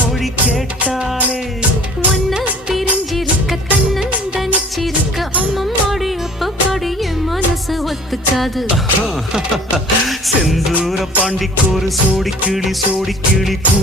மொழி கேட்டாலே ஒன்ன பிரிஞ்சிருக்க தன்னந்தனிச்சிருக்க அம்மம்மாடி அப்பப்பாடி என் மனசு ஒத்துக்காது. செந்தூர பாண்டிக்கு ஒரு சோடி கிளி கூ